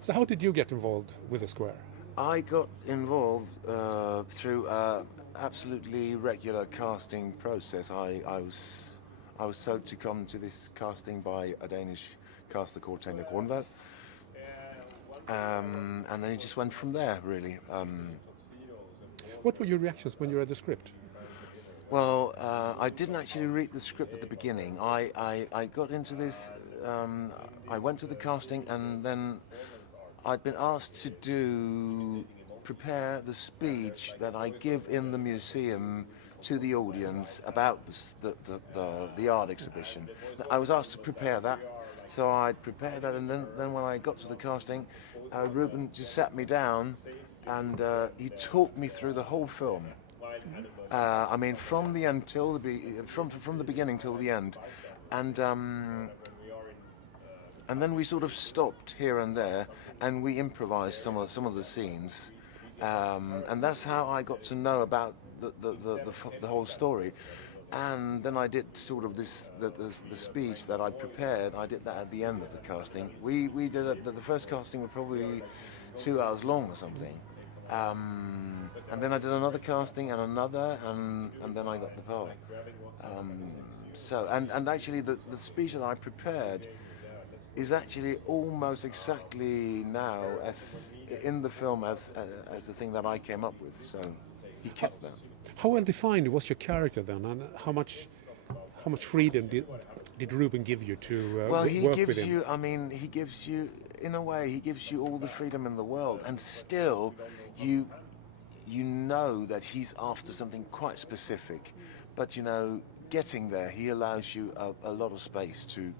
So how did you get involved with the square? I got involved through absolutely regular casting process. I was told to come to this casting by a Danish caster called Tanya Kornvald, and then it just went from there, really. What were your reactions when you read the script? Well, I didn't actually read the script at the beginning. I got into this, I went to the casting, and then I'd been asked to prepare the speech that I give in the museum to the audience about the art exhibition. I was asked to prepare that, so I'd prepared that, and then when I got to the casting, Ruben just sat me down, and he talked me through the whole film. I mean, from the end till from the beginning till the end, and then we sort of stopped here and there, and we improvised some of the scenes, and that's how I got to know about the whole story. And then I did sort of the speech that I prepared. I did that at the end of the casting. We did it. The first casting was probably 2 hours long or something. And then I did another casting and another, and then I got the part. So actually the speech that I prepared is actually almost exactly now as in the film as the thing that I came up with. So he kept that. How well defined was your character then, and how much freedom did Ruben give you to Well, he work gives with him? you. I mean, he gives you, in a way, he gives you all the freedom in the world, and still, you know that he's after something quite specific. But you know, getting there, he allows you a lot of space to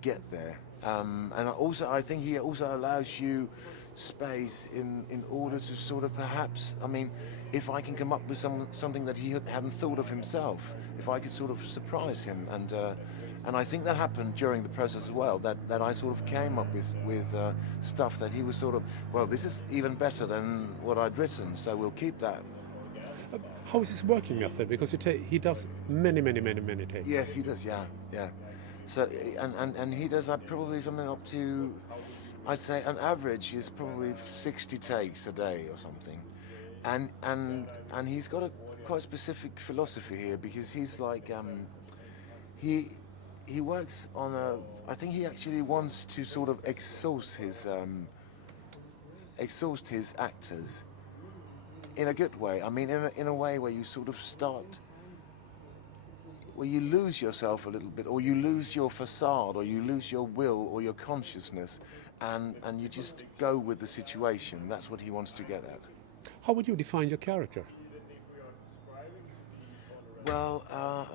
get there. And also, I think he also allows you space in order to sort of perhaps, I mean, if I can come up with something that he hadn't thought of himself, if I could sort of surprise him, and I think that happened during the process as well, that I sort of came up with stuff that he was sort of, well, this is even better than what I'd written, so we'll keep that. How is his working method? Because he does many takes. Yes, he does, yeah. So, and he does probably something up to, I'd say an average is probably 60 takes a day or something. And he's got a quite specific philosophy here, because he's like, he works on I think he actually wants to sort of exhaust his actors in a good way. I mean, in a way where you sort of where you lose yourself a little bit, or you lose your facade, or you lose your will or your consciousness, and you just go with the situation. That's what he wants to get at. How would you define your character? Well, how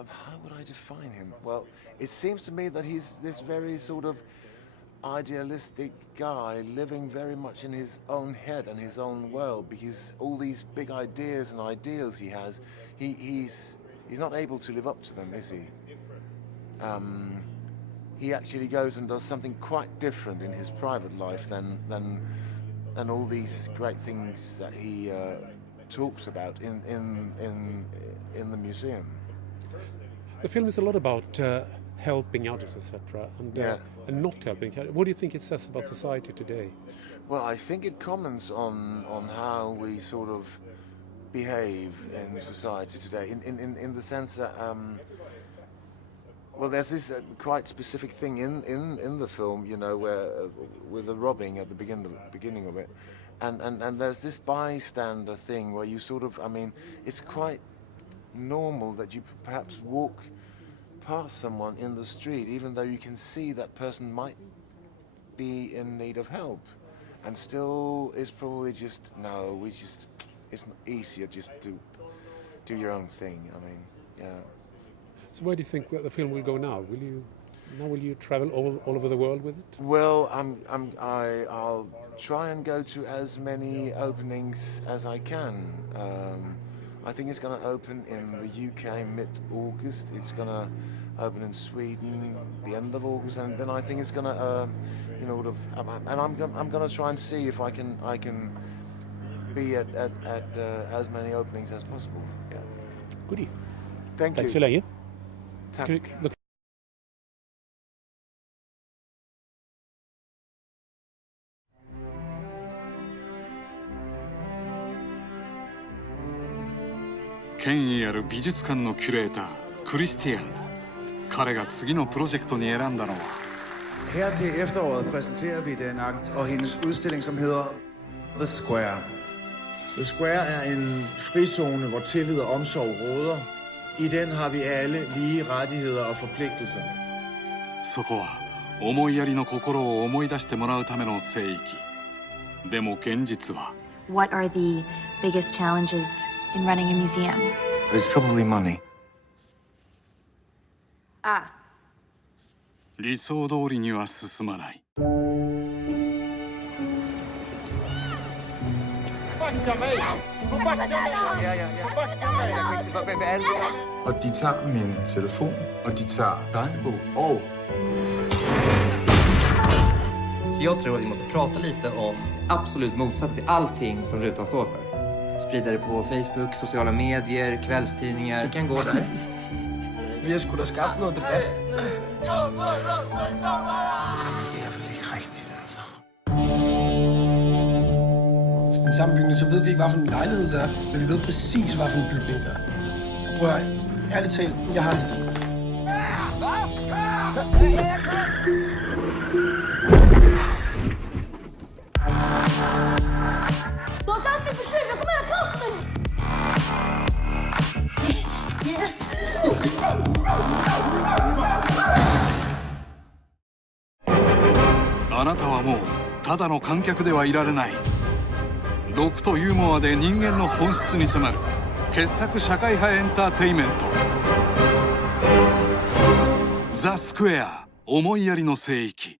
would I define him? Well, it seems to me that he's this very sort of idealistic guy living very much in his own head and his own world, because all these big ideas and ideals he has, he's not able to live up to them, is he? He actually goes and does something quite different in his private life than all these great things that he talks about in the museum. The film is a lot about helping others, etc., and not helping. What do you think it says about society today? Well, I think it comments on how we sort of behave in society today, in the sense that well, there's this quite specific thing in the film, you know, where with the robbing at the beginning of it, and there's this bystander thing where you sort of, I mean, it's quite normal that you perhaps walk past someone in the street, even though you can see that person might be in need of help, and still is probably just, no, it's easier just to do your own thing. I mean, yeah. So where do you think the film will go now? Will you travel all over the world with it? Well, I'll try and go to as many openings as I can. I think it's going to open in the UK mid-August. It's going to open in Sweden the end of August, and then I think it's going to, you know, and I'm going to try and see if I can be at as many openings as possible. Yeah. Goodie. Thank you. Tack så länge. Tack. 権威ある美術館のキュレータークリスティアン。彼が次のプロジェクトに選んだのは Her til efteråret præsenterer vi den og hendes udstilling, som hedder The Square. The Square er en frizone, hvor tillid og omsorg råder. I den har vi alle lige rettigheder og forpligtelser. そこは思いやりの心を思い出してもらうための聖域。でも現実は What are the biggest challenges in running a museum? It's probably money. 理想通りには進まない。Og de tager min telefon, og de tager tegnebog og... Så jag tror att vi måste prata lite om absolut motsatsen till allting som rutan står för. Sprida det på Facebook, sociala medier, kvällstidningar. Det kan gå där. Vi har sgu da skabt noget debat. Det er vel ikke rigtigt, altså. Den samme bygning, så ved vi ikke, hvad for en lejlighed der er, men vi ved præcis, hvad for en bygning der er. Prøv at ærligt talt, jeg har det. Du har gang med forsøg, jeg kommer her og kaster med det! あなたはもうただの観客ではいられない。毒とユーモアで人間の本質に迫る傑作社会派エンターテインメント。ザ・スクエア思いやりの聖域。